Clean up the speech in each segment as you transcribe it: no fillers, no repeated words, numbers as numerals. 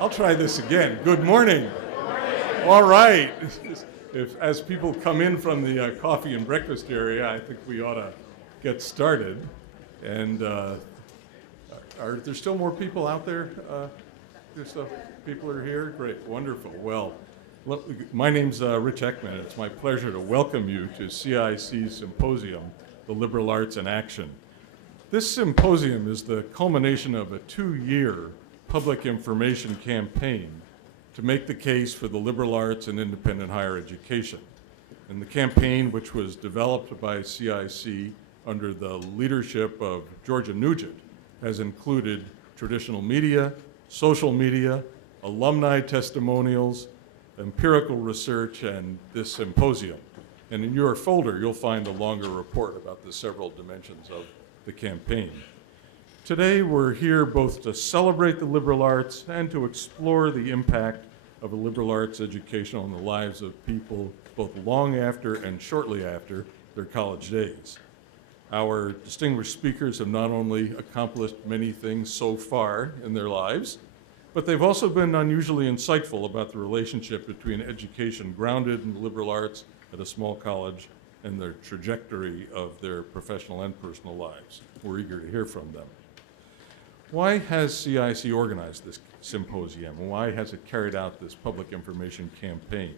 I'll try this again. Good morning. All right. As people come in from the coffee and breakfast area, I think we ought to get started. And are there still more people out there? People are here? Great, wonderful. Well, my name's Rich Ekman. It's my pleasure to welcome you to CIC's Symposium, The Liberal Arts in Action. This symposium is the culmination of a 2-year public information campaign to make the case for the liberal arts and independent higher education. And the campaign, which was developed by CIC under the leadership of Georgia Nugent, has included traditional media, social media, alumni testimonials, empirical research, and this symposium. And in your folder, you'll find a longer report about the several dimensions of the campaign. Today, we're here both to celebrate the liberal arts and to explore the impact of a liberal arts education on the lives of people both long after and shortly after their college days. Our distinguished speakers have not only accomplished many things so far in their lives, but they've also been unusually insightful about the relationship between education grounded in the liberal arts at a small college and the trajectory of their professional and personal lives. We're eager to hear from them. Why has CIC organized this symposium? Why has it carried out this public information campaign?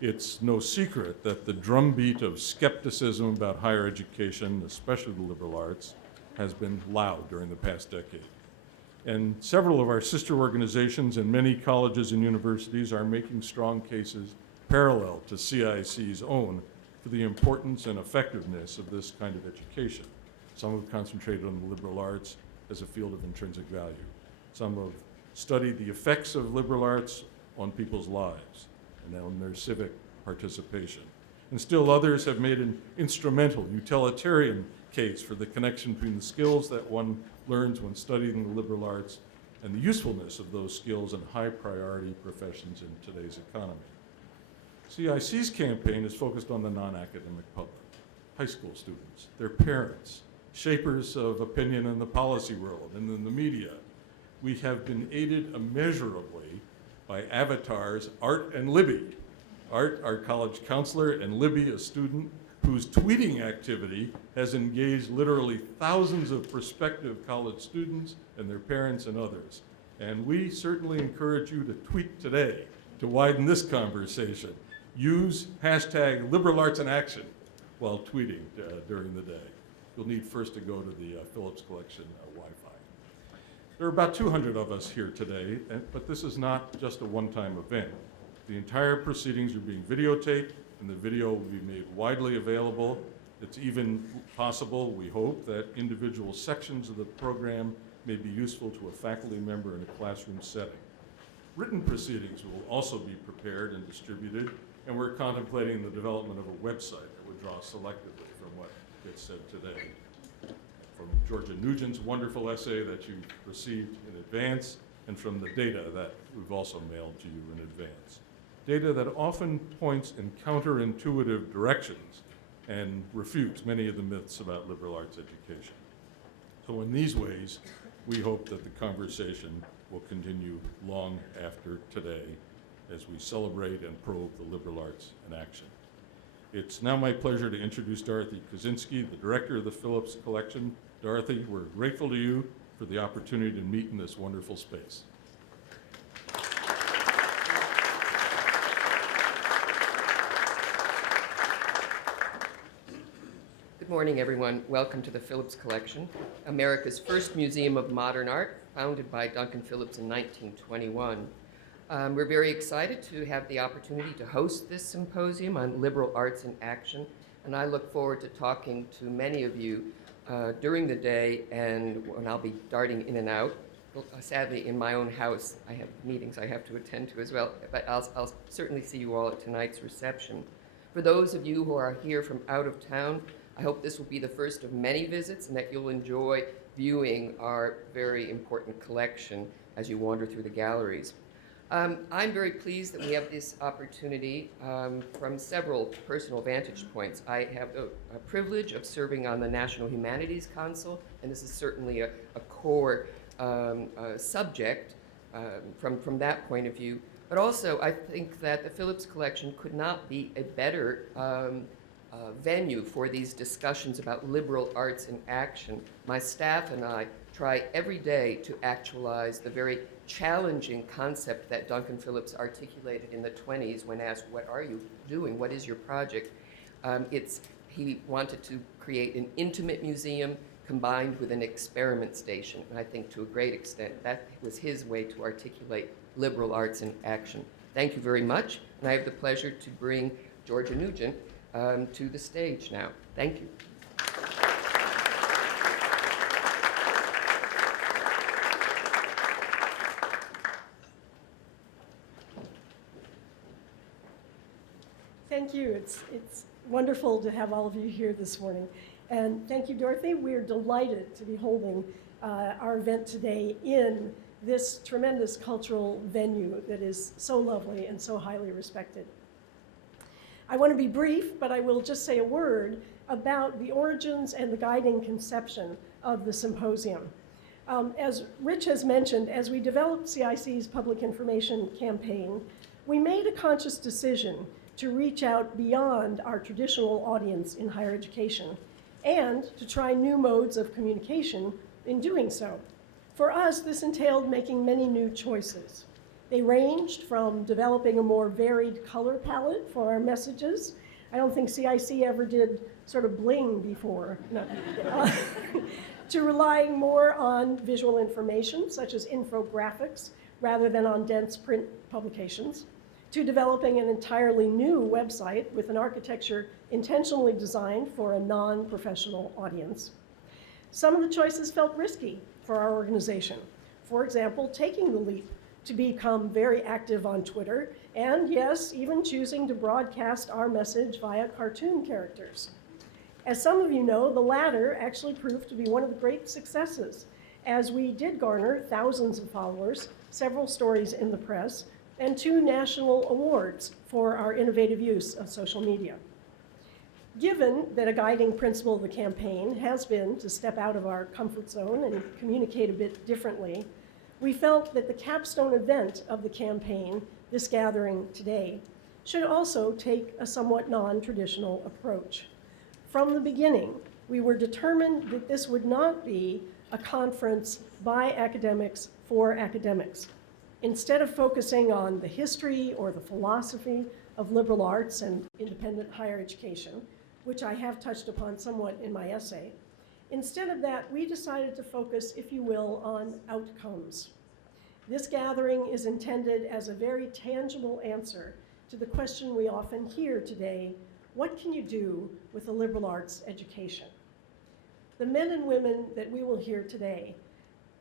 It's no secret that the drumbeat of skepticism about higher education, especially the liberal arts, has been loud during the past decade. And several of our sister organizations and many colleges and universities are making strong cases parallel to CIC's own for the importance and effectiveness of this kind of education. Some have concentrated on the liberal arts as a field of intrinsic value. Some have studied the effects of liberal arts on people's lives and on their civic participation. And still others have made an instrumental, utilitarian case for the connection between the skills that one learns when studying the liberal arts and the usefulness of those skills in high priority professions in today's economy. CIC's campaign is focused on the non-academic public, high school students, their parents, shapers of opinion in the policy world and in the media. We have been aided immeasurably by avatars Art and Libby. Art, our college counselor, and Libby, a student whose tweeting activity has engaged literally thousands of prospective college students and their parents and others. And we certainly encourage you to tweet today to widen this conversation. Use hashtag liberal arts in action while tweeting during the day. You'll need first to go to the Phillips collection Wi-Fi. There are about 200 of us here today, but this is not just a one-time event. The entire proceedings are being videotaped, and the video will be made widely available. It's even possible, we hope, that individual sections of the program may be useful to a faculty member in a classroom setting. Written proceedings will also be prepared and distributed, and we're contemplating the development of a website that would draw selectively from what gets said today. From Georgia Nugent's wonderful essay that you received in advance, and from the data that we've also mailed to you in advance. Data that often points in counterintuitive directions and refutes many of the myths about liberal arts education. So in these ways, we hope that the conversation will continue long after today as we celebrate and probe the liberal arts in action. It's now my pleasure to introduce Dorothy Kosinski, the director of the Phillips collection. Dorothy, we're grateful to you for the opportunity to meet in this wonderful space. Good morning, everyone. Welcome to the Phillips Collection, America's first museum of modern art, founded by Duncan Phillips in 1921. We're very excited to have the opportunity to host this symposium on liberal arts in action, and I look forward to talking to many of you during the day and when I'll be darting in and out. Sadly, in my own house, I have meetings I have to attend to as well, but I'll certainly see you all at tonight's reception. For those of you who are here from out of town, I hope this will be the first of many visits and that you'll enjoy viewing our very important collection as you wander through the galleries. I'm very pleased that we have this opportunity from several personal vantage points. I have the privilege of serving on the National Humanities Council, and this is certainly a core subject from that point of view. But also, I think that the Phillips Collection could not be a better venue for these discussions about liberal arts in action. My staff and I try every day to actualize the very challenging concept that Duncan Phillips articulated in the 20s when asked, what are you doing? What is your project? He wanted to create an intimate museum combined with an experiment station. And I think to a great extent, that was his way to articulate liberal arts in action. Thank you very much. And I have the pleasure to bring Georgia Nugent to the stage now. Thank you. Thank you. It's wonderful to have all of you here this morning. And thank you, Dorothy. We're delighted to be holding our event today in this tremendous cultural venue that is so lovely and so highly respected. I want to be brief, but I will just say a word about the origins and the guiding conception of the symposium. As Rich has mentioned, as we developed CIC's public information campaign, we made a conscious decision to reach out beyond our traditional audience in higher education and to try new modes of communication in doing so. For us, this entailed making many new choices. They ranged from developing a more varied color palette for our messages. I don't think CIC ever did sort of bling before. No. To relying more on visual information, such as infographics, rather than on dense print publications, to developing an entirely new website with an architecture intentionally designed for a non-professional audience. Some of the choices felt risky for our organization. For example, taking the leap to become very active on Twitter, and yes, even choosing to broadcast our message via cartoon characters. As some of you know, the latter actually proved to be one of the great successes, as we did garner thousands of followers, several stories in the press, and 2 national awards for our innovative use of social media. Given that a guiding principle of the campaign has been to step out of our comfort zone and communicate a bit differently, we felt that the capstone event of the campaign, this gathering today, should also take a somewhat non-traditional approach. From the beginning, we were determined that this would not be a conference by academics for academics. Instead of focusing on the history or the philosophy of liberal arts and independent higher education, which I have touched upon somewhat in my essay, instead of that, we decided to focus, if you will, on outcomes. This gathering is intended as a very tangible answer to the question we often hear today: what can you do with a liberal arts education? The men and women that we will hear today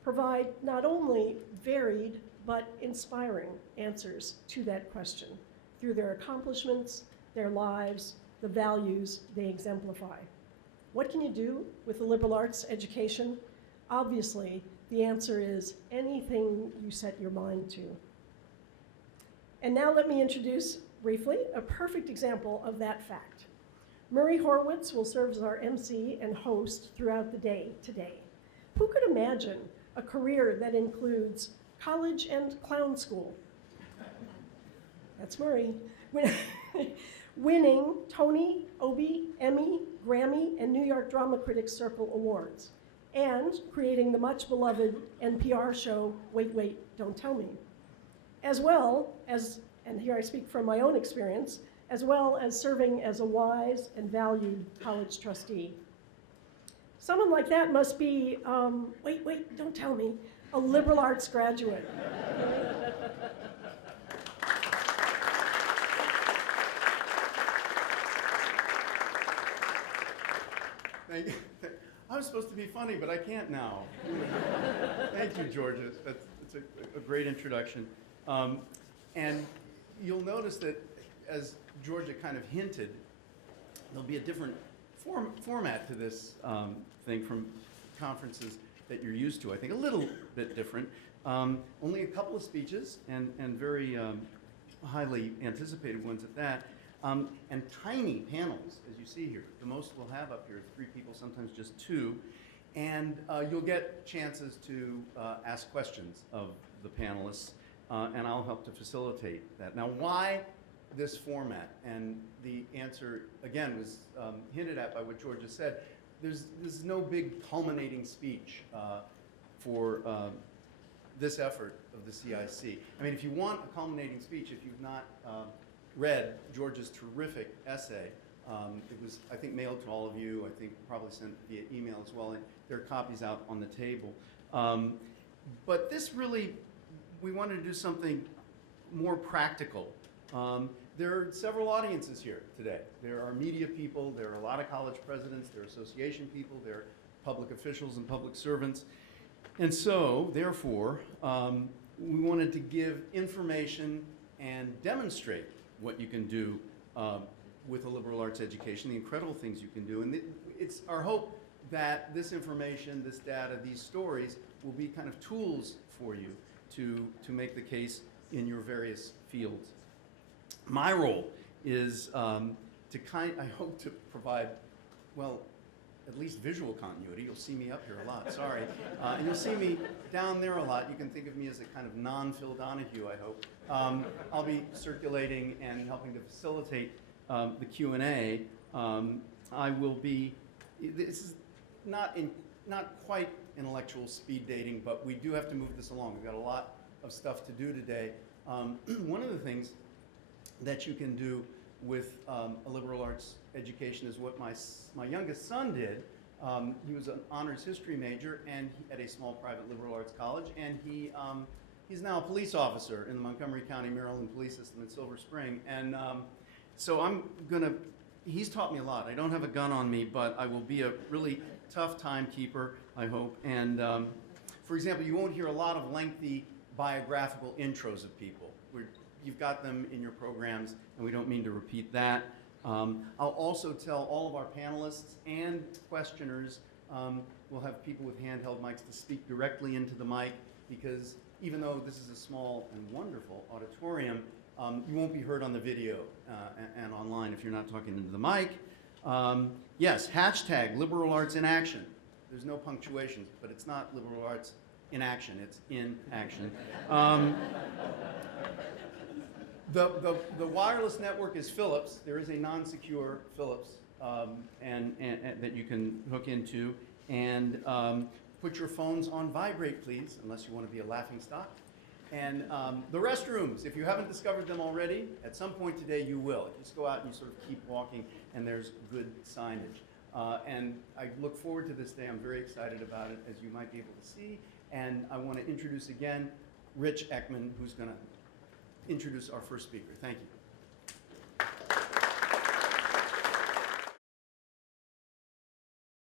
provide not only varied but inspiring answers to that question through their accomplishments, their lives, the values they exemplify. What can you do with a liberal arts education? Obviously, the answer is anything you set your mind to. And now let me introduce briefly a perfect example of that fact. Murray Horwitz will serve as our MC and host throughout the day today. Who could imagine a career that includes college and clown school? That's Murray. Winning Tony, Obie, Emmy, Grammy, and New York Drama Critics Circle Awards, and creating the much beloved NPR show, Wait, Wait, Don't Tell Me, as well as, and here I speak from my own experience, as well as serving as a wise and valued college trustee. Someone like that must be, wait, wait, don't tell me, a liberal arts graduate. Thank you. I was supposed to be funny, but I can't now. Thank you, Georgia. It's a great introduction. And you'll notice that, as Georgia kind of hinted, there'll be a different format to this thing from conferences that you're used to. I think a little bit different. Only a couple of speeches, and very highly anticipated ones at that. And tiny panels, as you see here. The most we'll have up here is 3 people, sometimes just 2. And you'll get chances to ask questions of the panelists, and I'll help to facilitate that. Now, why this format? And the answer, again, was hinted at by what George just said. There's no big culminating speech for this effort of the CIC. I mean, if you want a culminating speech, if you've not read George's terrific essay, it was, I think, mailed to all of you, I think probably sent via email as well, and there are copies out on the table. But this really, we wanted to do something more practical. There are several audiences here today. There are media people, there are a lot of college presidents, there are association people, there are public officials and public servants. And so, therefore, we wanted to give information and demonstrate what you can do with a liberal arts education, the incredible things you can do. And it's our hope that this information, this data, these stories will be kind of tools for you to make the case in your various fields. My role is I hope to provide, well, at least visual continuity. You'll see me up here a lot, sorry. And you'll see me down there a lot. You can think of me as a kind of non-Phil Donahue, I hope. I'll be circulating and helping to facilitate the Q&A. I will be, this is not quite intellectual speed dating, but we do have to move this along. We've got a lot of stuff to do today. One of the things that you can do with a liberal arts education is what my youngest son did. He was an honors history major and at a small private liberal arts college, and he's now a police officer in the Montgomery County, Maryland police system in Silver Spring. And so he's taught me a lot. I don't have a gun on me, but I will be a really tough timekeeper, I hope. And for example, you won't hear a lot of lengthy biographical intros of people. You've got them in your programs, and we don't mean to repeat that. I'll also tell all of our panelists and questioners, we'll have people with handheld mics to speak directly into the mic, because even though this is a small and wonderful auditorium, you won't be heard on the video and online if you're not talking into the mic. Yes, hashtag liberal arts in action. There's no punctuation, but it's not liberal arts in action, it's in action. The wireless network is Phillips. There is a non-secure Phillips and that you can hook into. And put your phones on vibrate, please, unless you want to be a laughingstock. And the restrooms, if you haven't discovered them already, at some point today you will. You just go out and you sort of keep walking, and there's good signage. And I look forward to this day. I'm very excited about it, as you might be able to see. And I want to introduce again Rich Ekman, who's going to introduce our first speaker. Thank you.